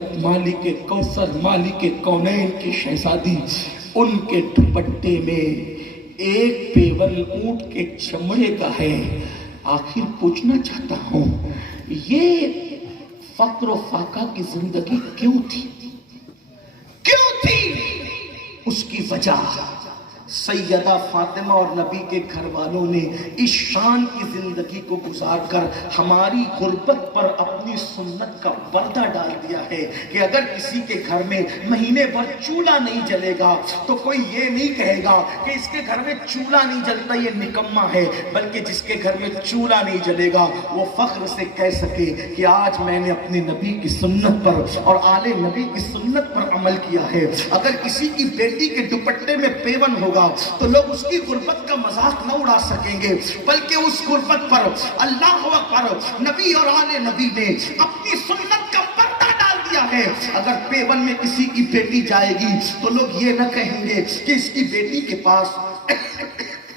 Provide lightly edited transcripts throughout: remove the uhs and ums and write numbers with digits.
मालिक कौसर मालिक कौनैन की शहजादी, उनके दुपट्टे में एक पेवल ऊंट के चमड़े का है। आखिर पूछना चाहता हूं, ये फक्र फाका की जिंदगी क्यों थी? क्यों थी? उसकी वजह सैयदा फातिमा और नबी के घर वालों ने इस शान की जिंदगी को गुजार कर हमारी गुर्बत पर अपनी सुन्नत का पर्दा डाल दिया है कि अगर किसी के घर में महीने भर चूल्हा नहीं जलेगा तो कोई ये नहीं कहेगा कि इसके घर में चूल्हा नहीं जलता, ये निकम्मा है, बल्कि जिसके घर में चूल्हा नहीं जलेगा वो फख्र से कह सके कि आज मैंने अपने नबी की सुन्नत पर और आले नबी की सुन्नत पर अमल किया है। अगर किसी की बेटी के दुपट्टे में पेवन होगा तो लोग उसकी गुर्बत का मजाक न उड़ा सकेंगे, बल्कि उस गुर्बत पर अल्लाह अकबर नबी और आले नबी ने अपनी सुन्नत का पर्दा डाल दिया है। अगर पेवन में किसी की बेटी जाएगी तो लोग ये न कहेंगे कि इसकी बेटी के पास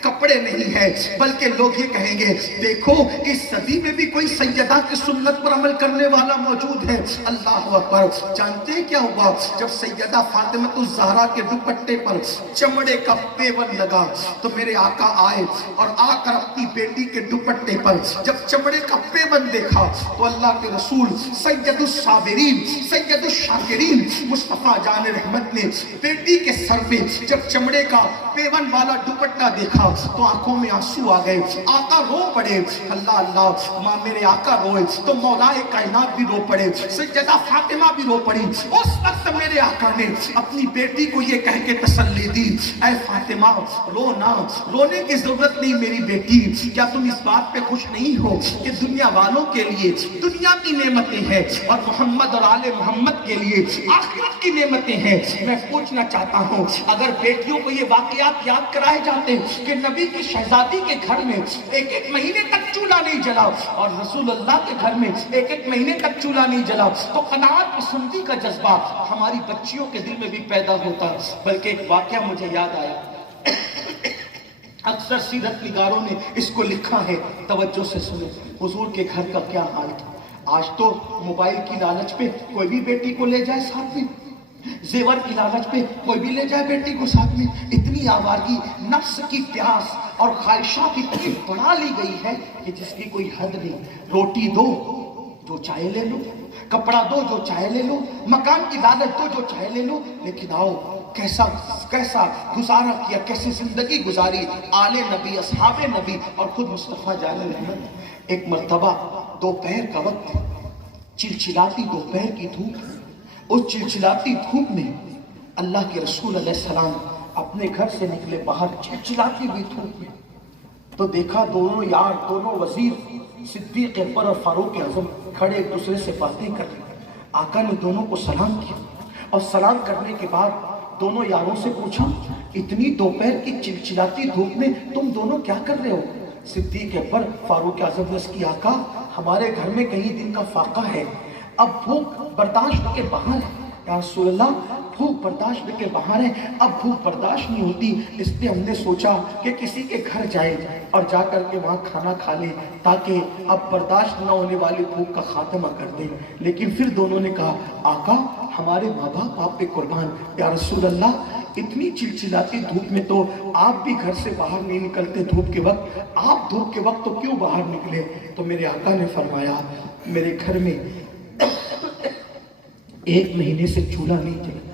कपड़े नहीं है, बल्कि लोग ये कहेंगे देखो इस सदी में भी कोई सैयदा की सुन्नत पर अमल करने वाला मौजूद है। अल्लाह अकबर। जानते हैं क्या हुआ? जब सैयदा फातिमा ज़हरा के दुपट्टे पर चमड़े का पेवन लगा तो मेरे आका आए और आकर अपनी बेटी के दुपट्टे पर जब चमड़े का पेवन देखा तो अल्लाह के रसूल सैयदुस साबिरीन सैयदुस शाकिरीन मुस्तफा जान रहमत ने बेटी के सर पे जब चमड़े का पेवन वाला दुपट्टा देखा तो आंखों में आंसू आ गए। आका रो पड़े। अल्लाह अल्लाह, माँ मेरे आका रोए तो मौलाए कायनात भी रो पड़े, सैयदा फातिमा भी रो पड़ी। उस वक्त मेरे आका ने अपनी बेटी को ये कह के तसल्ली दी, ऐ फातिमा रो ना, रोने की जरूरत नहीं मेरी बेटी। क्या तुम इस बात पे खुश नहीं हो कि दुनिया वालों के लिए दुनिया की नेमतें हैं और मोहम्मद और आले मोहम्मद के लिए आखिरत की नेमतें हैं? मैं पूछना चाहता हूँ, अगर बेटियों को ये वाकयात याद कराए जाते कि नबी की शहजादी के घर में एक एक महीने तक चूल्हा नहीं जला और रसूल अल्लाह के घर में एक एक महीने तक चूल्हा नहीं जला, तो कनाअत पसंदी का जज्बा हमारी बच्चियों के दिल में भी पैदा होता। बल्कि एक वाकया मुझे याद आया, अक्सर सीरत निगारों ने इसको लिखा है, तवज्जो से सुने। हुजूर के घर का क्या हाल था। आज तो मोबाइल की लालच पे कोई भी बेटी को ले जाए साथ में, जेवर की लालच पे कोई भी ले जाए बेटी को साथ में। इतनी आवारगी, नफ्स की प्यास और ख्वाहिशात इतनी बढ़ा ली गई है कि जिसकी कोई हद नहीं। रोटी दो जो चाहे ले लो, कपड़ा दो जो चाहे ले लो, मकान की लालच दो जो चाहे ले लो, लेकिन आओ कैसा कैसा गुजारा किया, कैसी जिंदगी गुजारी आले नबी, असहाबे नबी और खुद मुस्तफा जान रहमत। एक मर्तबा दोपहर का वक्त, चिलचिलाती दोपहर की धूप, उस चिलचिलाती धूप में अल्लाह के रसूल अलैहिस्सलाम अपने घर से निकले बाहर चिलचिलाती हुई धूप में, तो देखा दोनों यार, दोनों वजीर सिद्दीक अकबर और फारूक आजम खड़े एक दूसरे से बातें कर रहे। आका ने दोनों को सलाम किया और सलाम करने के बाद दोनों यारों से पूछा, इतनी दोपहर की चिलचिलाती धूप में तुम दोनों क्या कर रहे हो? सिद्दीक अकबर फारूक आजम ने उसकी, आका हमारे घर में कई दिन का फाका है, अब भूख बर्दाश्त के बाहर है। या रसूल अल्लाह, भूख बर्दाश्त के बाहर है, अब भूख बर्दाश्त नहीं होती, इसलिए हमने सोचा कि किसी के घर जाए और जा कर के वहाँ खाना खा ले ताकि अब बर्दाश्त न होने वाली भूख का खात्मा कर दे। लेकिन फिर दोनों ने कहा, आका हमारे माँ बाप आप पे कुर्बान। या रसूल अल्लाह, इतनी चिलचिलाती धूप में तो आप भी घर से बाहर नहीं निकलते धूप के वक्त, आप धूप के वक्त तो क्यों बाहर निकले? तो मेरे आका ने फरमाया, मेरे घर में एक महीने से चूल्हा नहीं जला,